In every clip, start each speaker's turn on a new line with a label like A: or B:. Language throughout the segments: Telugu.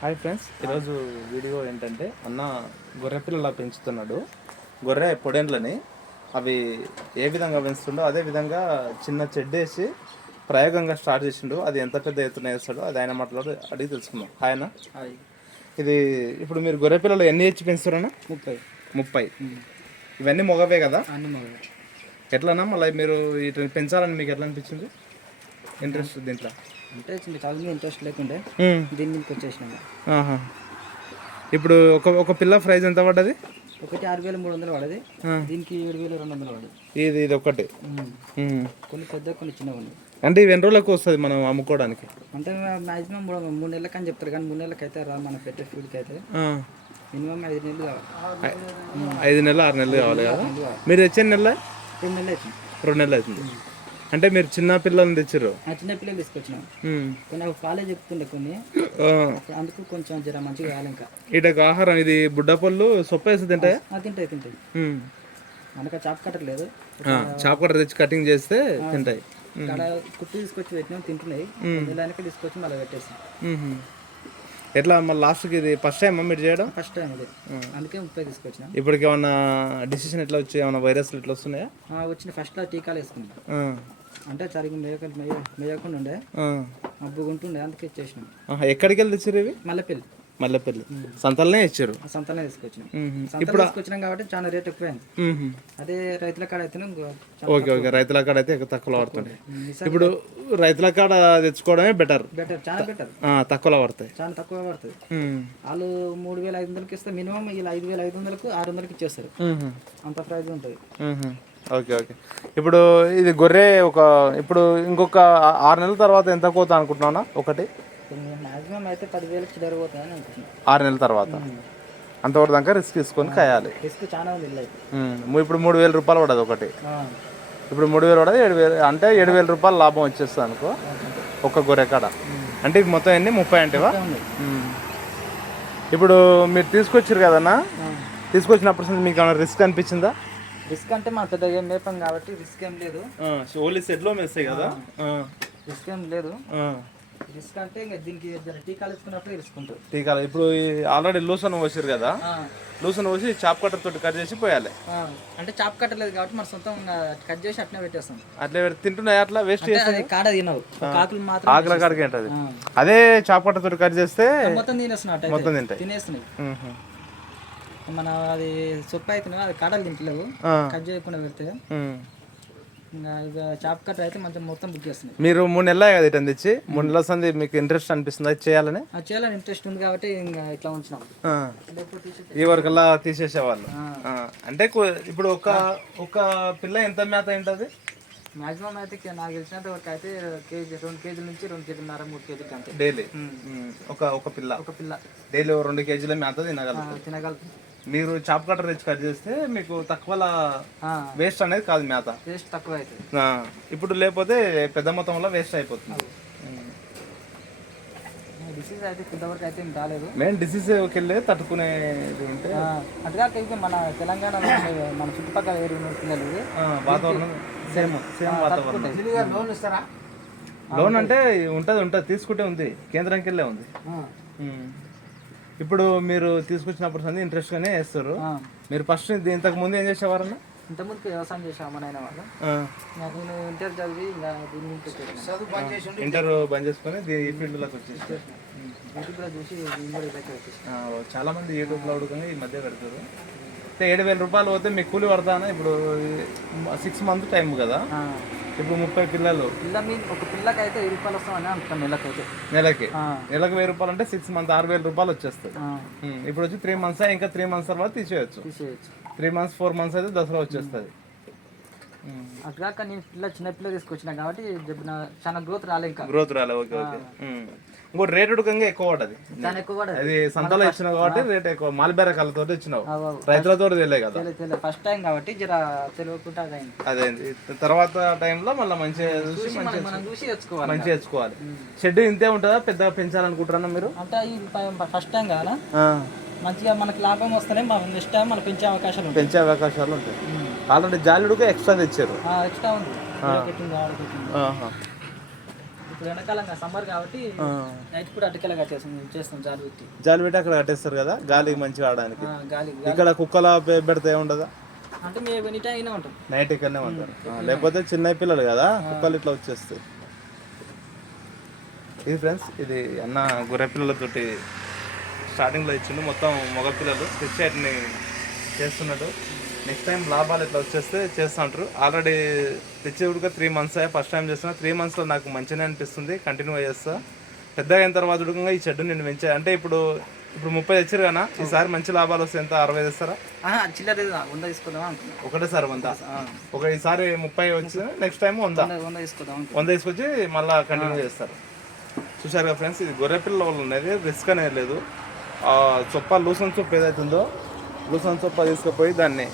A: హాయ్ ఫ్రెండ్స్ ఈరోజు వీడియో ఏంటంటే అన్న గొర్రె పిల్లల పెంచుతున్నాడు. గొర్రె పొడేండ్లని అవి ఏ విధంగా పెంచుతుండో అదే విధంగా చిన్న చెడ్డేసి ప్రయోగంగా స్టార్ట్ చేసిండు. అది ఎంత పెద్ద ఎత్తున వేస్తాడో అది ఆయన మాట్లాడి అడిగి తెలుసుకుందాం. హాయ్ అన్న.
B: హాయ్.
A: ఇది ఇప్పుడు మీరు గొర్రె పిల్లలు ఎన్ని ఇచ్చి పెంచుతారన్నా?
B: ముప్పై.
A: ముప్పై. ఇవన్నీ మొగవే కదా?
B: అన్ని మగ
A: ఎట్లన్నా మళ్ళీ మీరు వీటిని పెంచాలని మీకు ఎట్లా అనిపించింది? ఇంట్రెస్ట్ దీంట్లో?
B: చిన్న చదువు ఇంట్రెస్ట్ లేకుండే దీని మీదకి వచ్చేసినాము.
A: ఇప్పుడు ఒక ఒక పిల్ల ప్రైజ్ ఎంత పడ్డది?
B: ఒకటి ఆరు వేల మూడు వందలు పడది. దీనికి ఏడు వేల రెండు వందలు పడది
A: ఇది ఇది ఒకటి.
B: కొన్ని పెద్ద కొన్ని చిన్నగా ఉన్నాయి
A: అంటే ఇవి ఎన్ని రోజులకు వస్తుంది మనం అమ్ముకోవడానికి?
B: అంటే మాక్సిమం మూడు మూడు నెలలకి అని చెప్తారు కానీ మూడు నెలలకి అయితే రా మన పెట్టే ఫీల్డ్కి అయితే. మినిమం ఐదు నెలలు కావాలి.
A: ఐదు నెలలు ఆరు నెలలు కావాలి కదా? మీరు తెచ్చే నెల
B: రెండు నెలలు అవుతుంది.
A: రెండు నెలలు అవుతుంది. అంటే మీరు చిన్న పిల్లల్ని తెచ్చారు
B: చిన్న పిల్లలు తీసుకొచ్చినాం. కొన్ని పాలే చెప్తుండే కొన్ని. అందుకు కొంచెం జర మంచిగా కావాలి ఇంకా.
A: ఇటకు ఆహారం ఇది బుడ్డ పళ్ళు సొప్ప వేసి తింటాయి?
B: తింటాయి తింటాయి. మనకు చాప్ కట్టలేదు
A: చాప్ కట్ట తెచ్చి కటింగ్ చేస్తే తింటాయి.
B: కుట్టు తీసుకొచ్చి పెట్టినాం తింటున్నాయి. వెనక తీసుకొచ్చి మళ్ళీ పెట్టేసాం.
A: ఎట్లా మళ్ళీ లాస్ట్కి ఇది ఫస్ట్ టైం మీరు చేయడం?
B: ఫస్ట్ టైం ఇది. అందుకే ముప్పై తీసుకొచ్చినాం.
A: ఇప్పటికి ఏమన్నా డిసిషన్ ఎట్లా వచ్చి ఏమన్నా వైరస్లు ఇట్లా వస్తున్నాయా?
B: ఆ, వచ్చిన ఫస్ట్లో టీకాలు వేసుకున్నాం. అంటే సరిగ్గా మేయక మేయ మేయకుండా ఉండే.
A: ఆ.
B: మబ్బుగా ఉంటుండే అందుకే ఇచ్చేసినాం.
A: ఎక్కడికి వెళ్ళి తెచ్చారు ఇవి?
B: మల్లెపల్లి.
A: మల్లెపల్లి. సంతలనే ఇచ్చారు?
B: ఆ సంతనే తీసుకొచ్చినాం. సంతలో తీసుకొచ్చినాం కాబట్టి చాలా రేట్ ఎక్కువైంది. అదే రైతుల కాడ చాలా
A: ఓకే ఓకే. రైతుల కాడ అయితే తక్కువలో పడుతుంది. ఇప్పుడు రైతుల కాడ తెచ్చుకోవడమే బెటర్
B: బెటర్ చాలా బెటర్
A: తక్కువలో పడతాయి.
B: చాలా తక్కువ పడుతుంది. వాళ్ళు మూడు వేల ఐదు వందలకి ఇస్తే మినిమం వీళ్ళు ఐదు వేల ఐదు వందలకు ఆరు వందలకి ఇచ్చేస్తారు. అంత ప్రైజ్ ఉంటుంది.
A: Okay okay. ఇప్పుడు ఇది గొర్రె ఒక ఇప్పుడు ఇంకొక ఆరు నెలల తర్వాత ఎంత కోత అనుకుంటున్నానా ఒకటి?
B: మాక్సిమం అయితే పదివేలు చిల్లర పోతాయని అనుకుంటున్నాను
A: ఆరు నెలల తర్వాత? అంతవరకు దాకా రిస్క్ తీసుకొని కాయాలి
B: రిస్క్ చాలా ఉంది ఇల్లు అయితే
A: మ్మ్. ఇప్పుడు మూడు వేల రూపాయలు పడదు ఒకటి.
B: ఆ,
A: ఇప్పుడు మూడు వేలు పడదు ఏడు వేలు అంటే ఏడు వేల రూపాయలు లాభం వచ్చేస్తుంది అనుకో ఒక గొర్రె కాడ. అంటే ఇది మొత్తం ఎన్ని? ముప్పై అంటేవా
B: ఉంది.
A: ఇప్పుడు మీరు తీసుకొచ్చారు కదన్నా. తీసుకొచ్చినప్పుడు అసలు మీకు ఏమైనా రిస్క్ అనిపించిందా?
B: రిస్క్ అంటే మా పెద్దగా ఏం మేపం కాబట్టి రిస్క్ ఏం లేదు.
A: ఓన్లీ సెట్లో మెస్తాయి కదా?
B: రిస్క్ ఏం లేదు. రిస్క్ అంటే ఇంకా దీనికి టీకాలు ఇచ్చుకున్నప్పుడు రిస్క్ ఉంటుంది
A: టీకాలు ఇప్పుడు ఆల్రెడీ లూసన్ పోసారు కదా? లూసన్ పోసి చాప్ కట్టర్ తోటి కట్ చేసి పోయాలి.
B: అంటే చాప్ కట్టలేదు కాబట్టి మన సొంతం కట్ చేసి అట్నే పెట్టేస్తాం.
A: అట్లా పెడితే తింటున్నాయి? అట్లా వేస్ట్
B: అది కాడ తినవు కాకులు మాత్రం
A: ఆకలి కాడికి ఏంటది. అదే చాప్ కట్టర్ తోటి కట్ చేస్తే
B: మొత్తం తినేస్తున్నాయి
A: మొత్తం తింటాయి.
B: తినేస్తున్నాయి. మన అది సొప్ప అయితే అది కాడలు తింటలేవు. కట్ చేయకుండా పెడితే. ఇంకా చాప్ కట్టర్ అయితే మంచిగా మొత్తం బుక్ చేస్తున్నాయి
A: మీరు మూడు నెలలే కదా ఇటని తెచ్చి మూడు నెలల సంది మీకు ఇంట్రెస్ట్ అనిపిస్తుంది అది చేయాలని?
B: అది చేయాలని ఇంట్రెస్ట్ ఉంది కాబట్టి ఇంకా ఇట్లా ఉంచినాం.
A: ఈ వరకల్లా తీసేసేవాళ్ళు.
B: ఆ.
A: ఆ. అంటే ఇప్పుడు ఒక ఒక పిల్ల ఎంత మేత ఏంటది
B: మాక్సిమం అయితే నాకు తెలిసినంత వరకు అయితే కేజీ రెండు కేజీల నుంచి రెండు కేజీన్నర మూడు కేజీలకి అంతే.
A: డైలీ. ఒక ఒక పిల్ల.
B: ఒక పిల్ల.
A: డైలీ రెండు కేజీల మేత తినగలరు
B: తినగలుగుతుంది
A: మీరు చాప్ కట్టర్ తెచ్చి కట్ చేస్తే మీకు తక్కువలా
B: ఆ,
A: వేస్ట్ అనేది కాదు మేత.
B: టేస్ట్ తక్కువ అవుతుంది
A: ఇప్పుడు లేకపోతే పెద్ద మొత్తంలో వేస్ట్ అయిపోతుంది.
B: డిసీజ్ అయితే ఇంతవరకు అయితే ఏం రాలేదు.
A: మెయిన్ డిసీజ్ వెళ్ళి తట్టుకునేది ఉంటే
B: ఆ, అటుగాక ఇది మన తెలంగాణలో మన చుట్టుపక్కల ఏరియా ఇది
A: ఆ, వాతావరణం సేమ్ సేమ్ వాతావరణం.
B: లోన్ ఇస్తారా?
A: లోన్ అంటే ఉంటది ఉంటది. తీసుకుంటే ఉంది. కేంద్రానికి వెళ్ళే ఉంది. ఇప్పుడు మీరు తీసుకొచ్చినప్పుడు సంది ఇంట్రెస్ట్ గానే వేస్తారు మీరు ఫస్ట్ ఇంతకు ముందు ఏం చేసేవారన్న?
B: ఇంతకుముందు వ్యవసాయం చేసాం మా నాయన వాళ్ళు. నాకు నేను ఇంటర్ చదివి.
A: ఇంటర్ బంద్ చేసుకొని ఈ ఫీల్డ్లోకి వచ్చేసి
B: యూట్యూబ్లో చూసి
A: చాలా మంది యూట్యూబ్లో అడుగుతుంది ఈ మధ్య పెడతారు. అయితే ఏడు వేల రూపాయలు పోతే మీకు కూలి పడతానా? ఇప్పుడు సిక్స్ మంత్ టైం కదా.
B: ఆ,
A: ఇప్పుడు ముప్పై పిల్లలు
B: పిల్ల మీద ఒక పిల్లకి అయితే వెయ్యి రూపాయలు వస్తామని అనుకున్నాను నెలకైతే.
A: నెలకి? నెలకు వెయ్యి రూపాయలు అంటే సిక్స్ మంత్ ఆరు వేల రూపాయలు వచ్చేస్తుంది. ఉమ్, ఇప్పుడు వచ్చి త్రీ మంత్స్ ఇంకా త్రీ మంత్స్ తర్వాత తీసేయచ్చు.
B: తీసేయచ్చు.
A: త్రీ మంత్స్ ఫోర్ మంత్స్ అయితే దసరా వచ్చేస్తుంది. ఉమ్.
B: అట్లాగా నేను పిల్ల చిన్న పిల్ల తీసుకొచ్చిన కాబట్టి చెప్పిన చాలా గ్రోత్ రాలే ఇంకా.
A: గ్రోత్ రాలే ఓకే ఓకే. ఇంకోటి రేట్ ఉడకంగా ఎక్కువ పడ్డది. అది సంతలో ఇచ్చినావు కాబట్టి రేట్ ఎక్కువ. మాల్బేర కళ్ళతో ఇచ్చినావు. రైతులతో తెలియదు కదా.
B: ఫస్ట్ టైం కాబట్టి జర తెలియకుండా అది
A: తర్వాత టైంలో మళ్ళీ మంచిగా చూసి
B: తెచ్చుకోవాలి
A: మంచిగా తెచ్చుకోవాలి. షెడ్ ఇంతే ఉంటుందా? పెద్దగా పెంచాలనుకుంటున్నా మీరు?
B: అంటే ఫస్ట్ టైం కదా? మంచిగా మనకి లాభం వస్తేనే మనం నెక్స్ట్ టైం మనం పెంచే అవకాశాలు
A: పెంచే అవకాశాలు ఉంటాయి. ఆల్రెడీ జాలిడుగా ఎక్స్ట్రా తెచ్చారు.
B: ఎక్స్ట్రా ఉంది. ఇప్పుడు ఎండాకాలం సమ్మర్ కాబట్టి నైట్ కూడా అటుకెలా కట్టేస్తాం చేస్తాం జాలి పెట్టి.
A: జాలి పెట్టి అక్కడ కట్టేస్తారు కదా? గాలికి మంచిగా ఆడడానికి. ఇక్కడ కుక్కల పెడితే ఉండదా
B: అంటే మేము ఎనీ టైం అయినా ఉంటాం.
A: నైట్ ఇక్కడనే ఉంటారు లేకపోతే చిన్న పిల్లలు కదా? కుక్కలు ఇట్లా వచ్చేస్తాయి. ఇది ఫ్రెండ్స్ ఇది అన్న గొర్రె పిల్లలతోటి స్టార్టింగ్లో ఇచ్చిండు. మొత్తం మగ పిల్లలు తెచ్చి వాటిని చేస్తున్నాడు నెక్స్ట్ టైం లాభాలు ఇట్లా వచ్చేస్తే చేస్తూ ఉంటారు. ఆల్రెడీ తెచ్చి కూడా త్రీ మంత్స్ అయ్యా ఫస్ట్ టైం చేస్తున్నా. త్రీ మంత్స్లో నాకు మంచిగానే అనిపిస్తుంది. కంటిన్యూ చేస్తా. పెద్దగా అయిన తర్వాత కూడా ఈ చెడ్డు నేను పెంచా. అంటే ఇప్పుడు ఇప్పుడు ముప్పై తెచ్చారు కదా ఈసారి మంచి లాభాలు వస్తే ఎంత? అరవై తెస్తారా?
B: చిల్లర ఇది వంద తీసుకుందాం
A: ఒక ఈసారి ముప్పై వచ్చి నెక్స్ట్ టైం వంద.
B: వంద తీసుకుందాం
A: తీసుకొచ్చి మళ్ళీ కంటిన్యూ చేస్తారు. చూసారు కదా ఫ్రెండ్స్ ఇది గొర్రె పిల్లల వల్ల ఉన్నది. రిస్క్ అనేది లేదు. చొప్ప లూసన్ చొప్ప ఏదైతుందో లూసన్ చొప్ప తీసుకుపోయి దాన్ని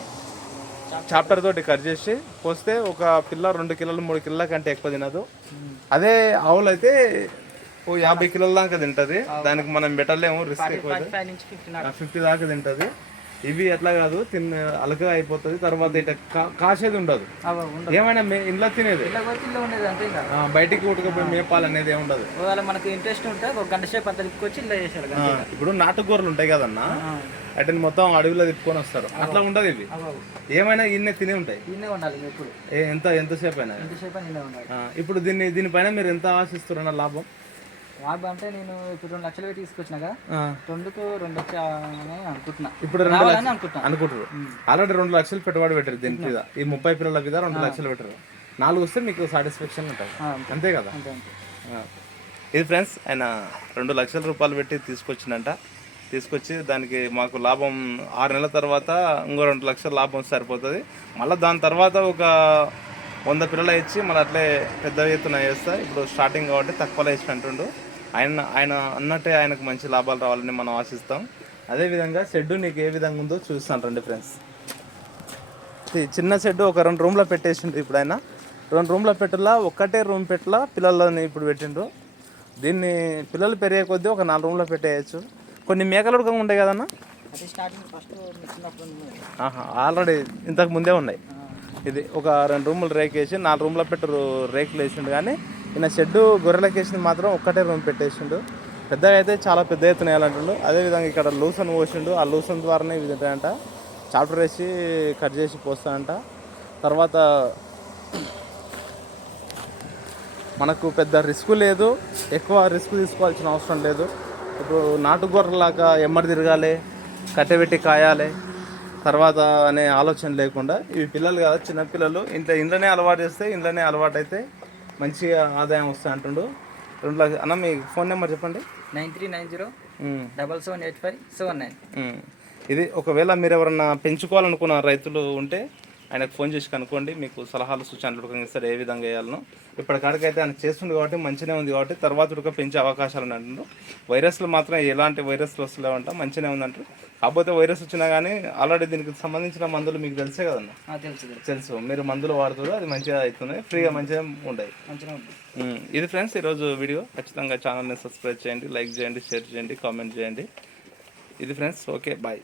A: చాప్టర్ తోటి కట్ చేసి పోస్తే ఒక పిల్ల రెండు కిలోలు మూడు కిలోల కంటే ఎక్కువ తినదు. అదే ఆవులు అయితే ఓ యాభై కిలోల దాకా తింటది. దానికి మనం పెట్టలేము రిస్క్ ఎక్కువ
B: ఫిఫ్టీ
A: దాకా తింటది. ఇవి ఎట్లా కాదు తిన్న అలకగా అయిపోతుంది తర్వాత ఇట కా- కాసేది ఉండదు. ఏమైనా ఇంట్లో తినేది? బయటికి ఉడకపోయి మేపాలు అనేది ఏమి ఉండదు.
B: మనకు ఇంట్రెస్ట్ ఉంటే ఒక గంట సేపు అంతా తిప్పుకొచ్చి ఇలా చేశారు
A: ఇప్పుడు నాటుకూరలు ఉంటాయి కదన్నా వాటిని మొత్తం అడవిలో తిప్పుకొని వస్తారు. అట్లా ఉండదు ఇవి. ఏమైనా ఇన్నే తినే ఉంటాయి. ఎంత ఎంతసేపు అయినా? ఇప్పుడు దీన్ని దీనిపైన మీరు ఎంత ఆశిస్తున్నారు లాభం?
B: లాభం అంటే నేను ఇప్పుడు రెండు లక్షలు పెట్టి తీసుకొచ్చినాక
A: ఆ,
B: రెండుకు రెండు వచ్చి అని అనుకుంటున్నా.
A: ఇప్పుడు రెండు
B: రావాలని అనుకుంటున్నా.
A: అనుకుంటారు ఆల్రెడీ రెండు లక్షలు పెట్టుబడి పెట్టారు దీని మీద. ఈ ముప్పై పిల్లల మీద రెండు లక్షలు పెట్టారు నాలుగు వస్తే మీకు సాటిస్ఫాక్షన్ ఉంటుంది. అంతే. కదా. ఇది ఫ్రెండ్స్ ఆయన రెండు లక్షల రూపాయలు పెట్టి తీసుకొచ్చిందంట తీసుకొచ్చి దానికి మాకు లాభం ఆరు నెలల తర్వాత ఇంకో రెండు లక్షల లాభం సరిపోతుంది. మళ్ళీ దాని తర్వాత ఒక వంద పిల్లలు ఇచ్చి మళ్ళీ అట్లే పెద్ద ఎత్తున వేస్తా. ఇప్పుడు స్టార్టింగ్ కాబట్టి తక్కువలో అంటుండు ఆయన ఆయన అన్నట్టే ఆయనకు మంచి లాభాలు రావాలని మనం ఆశిస్తాం. అదేవిధంగా షెడ్డు నీకు ఏ విధంగా ఉందో చూస్తాను రండి ఫ్రెండ్స్. ఈ చిన్న షెడ్ ఒక రెండు రూమ్లో పెట్టేసిండు ఇప్పుడు ఆయన. రెండు రూమ్లో పెట్టలా ఒక్కటే రూమ్ పెట్టలా పిల్లలని ఇప్పుడు పెట్టిండ్రు. దీన్ని పిల్లలు పెరిగే కొద్దీ ఒక నాలుగు రూమ్లో పెట్టేయచ్చు. కొన్ని మేకలు కూడా ఉంటాయి కదన్నా? ఆల్రెడీ ఇంతకు ముందే ఉన్నాయి. ఇది ఒక రెండు రూములు రేక్ వేసి నాలుగు రూమ్లో పెట్టరు రేకులు వేసిండు కానీ ఈయన షెడ్ గొర్రెలకి వేసింది మాత్రం ఒక్కటే రూమ్ పెట్టేసిండు. పెద్దగా అయితే చాలా పెద్ద ఎత్తున వేయాలంటుండు. అదేవిధంగా ఇక్కడ లూసన్ పోసిండు. ఆ లూసన్ ద్వారానే ఇది తింటాయంట చాప్టర్ వేసి కట్ చేసి పోస్తానంట తర్వాత మనకు పెద్ద రిస్క్ లేదు. ఎక్కువ రిస్క్ తీసుకోవాల్సిన అవసరం లేదు. ఇప్పుడు నాటు గొర్రెలాగా ఎమ్మడి తిరగాలి కట్టెబెట్టి కాయాలి తర్వాత అనే ఆలోచన లేకుండా ఇవి పిల్లలు కదా చిన్నపిల్లలు ఇంట్లో ఇంట్లోనే అలవాటు చేస్తే ఇంట్లోనే అలవాటు అయితే మంచిగా ఆదాయం వస్తాయి అంటుండు. రెండు లక్ష అన్న మీ ఫోన్ నెంబర్ చెప్పండి.
B: Nine three nine zero double seven eight five seven nine.
A: ఇది ఒకవేళ మీరు ఎవరన్నా పెంచుకోవాలనుకున్న రైతులు ఉంటే ఆయనకు ఫోన్ చేసి కనుక్కోండి మీకు సలహాలు సూచనలు ఉడకం ఇస్తారు ఏ విధంగా వేయాలనో. ఇప్పటికాడికైతే ఆయన చేస్తుంది కాబట్టి మంచిగానే ఉంది కాబట్టి తర్వాత ఉడక పెంచే అవకాశాలు ఉన్నాయి అంటున్నారు. వైరస్లు మాత్రం ఎలాంటి వైరస్లు వస్తలేవంట మంచిగానే ఉందంటారు కాకపోతే వైరస్ వచ్చినా కానీ ఆల్రెడీ దీనికి సంబంధించిన మందులు మీకు తెలిసే కదన్న
B: తెలుసు
A: మీరు మందులు వాడుతారు అది మంచిగా అవుతుంది ఫ్రీగా మంచిగా
B: మంచిగా
A: ఉమ్, ఇది ఫ్రెండ్స్ ఈరోజు వీడియో. ఖచ్చితంగా ఛానల్ని సబ్స్క్రైబ్ చేయండి లైక్ చేయండి షేర్ చేయండి కామెంట్ చేయండి. ఇది ఫ్రెండ్స్ ఓకే బాయ్.